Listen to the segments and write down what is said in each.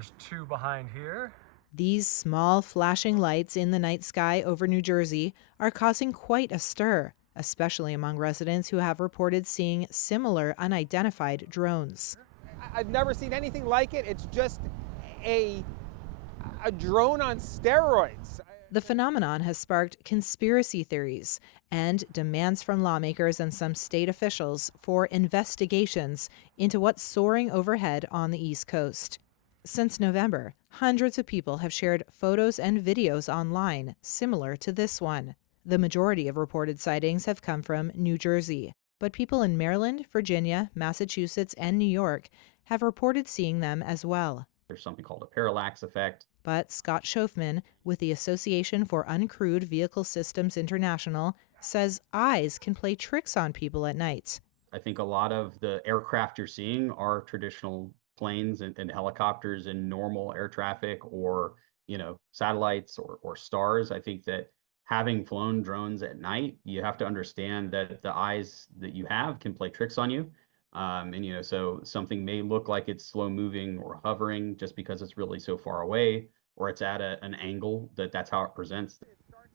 There's two behind here. These small flashing lights in the night sky over New Jersey are causing quite a stir, especially among residents who have reported seeing similar unidentified drones. I've never seen anything like it. It's just a drone on steroids. The phenomenon has sparked conspiracy theories and demands from lawmakers and some state officials for investigations into what's soaring overhead on the East Coast. Since November, hundreds of people have shared photos and videos online similar to this one. The majority of reported sightings have come from New Jersey, but people in Maryland, Virginia, Massachusetts, and New York have reported seeing them as well. There's something called a parallax effect. But Scott Schofman, with the Association for Uncrewed Vehicle Systems International, says eyes can play tricks on people at night. I think a lot of the aircraft you're seeing are traditional planes and helicopters in normal air traffic, or satellites or stars. I think that having flown drones at night, you have to understand that the eyes that you have can play tricks on you. So something may look like it's slow moving or hovering just because it's really so far away, or it's at an angle that's how it presents.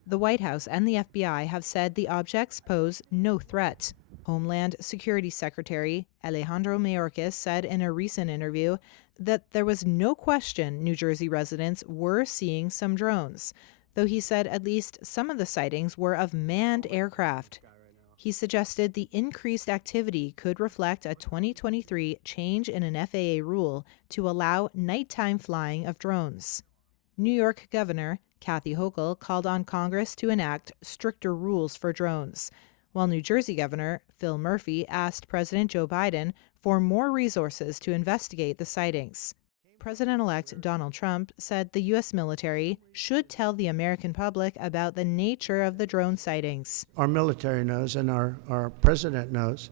The White House and the FBI have said the objects pose no threat. Homeland Security Secretary Alejandro Mayorkas said in a recent interview that there was no question New Jersey residents were seeing some drones, though he said at least some of the sightings were of manned aircraft. He suggested the increased activity could reflect a 2023 change in an FAA rule to allow nighttime flying of drones. New York Governor Kathy Hochul called on Congress to enact stricter rules for drones, while New Jersey Governor Phil Murphy asked President Joe Biden for more resources to investigate the sightings. President-elect Donald Trump said the U.S. military should tell the American public about the nature of the drone sightings. Our military knows and our president knows,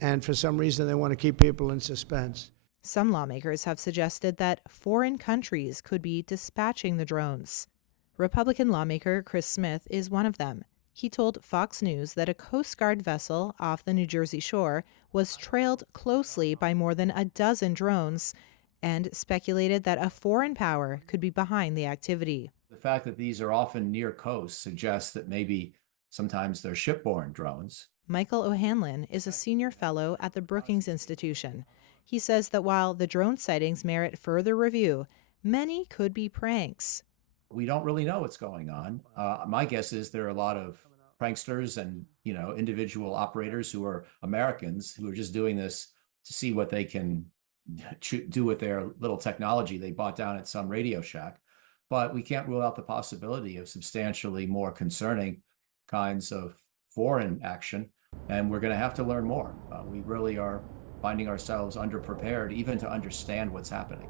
and for some reason they want to keep people in suspense. Some lawmakers have suggested that foreign countries could be dispatching the drones. Republican lawmaker Chris Smith is one of them. He told Fox News that a Coast Guard vessel off the New Jersey shore was trailed closely by more than a dozen drones, and speculated that a foreign power could be behind the activity. The fact that these are often near coast suggests that maybe sometimes they're shipborne drones. Michael O'Hanlon is a senior fellow at the Brookings Institution. He says that while the drone sightings merit further review, many could be pranks. We don't really know what's going on. My guess is there are a lot of pranksters and individual operators who are Americans who are just doing this to see what they can do with their little technology they bought down at some Radio Shack. But we can't rule out the possibility of substantially more concerning kinds of foreign action, and we're going to have to learn more. We really are finding ourselves underprepared even to understand what's happening.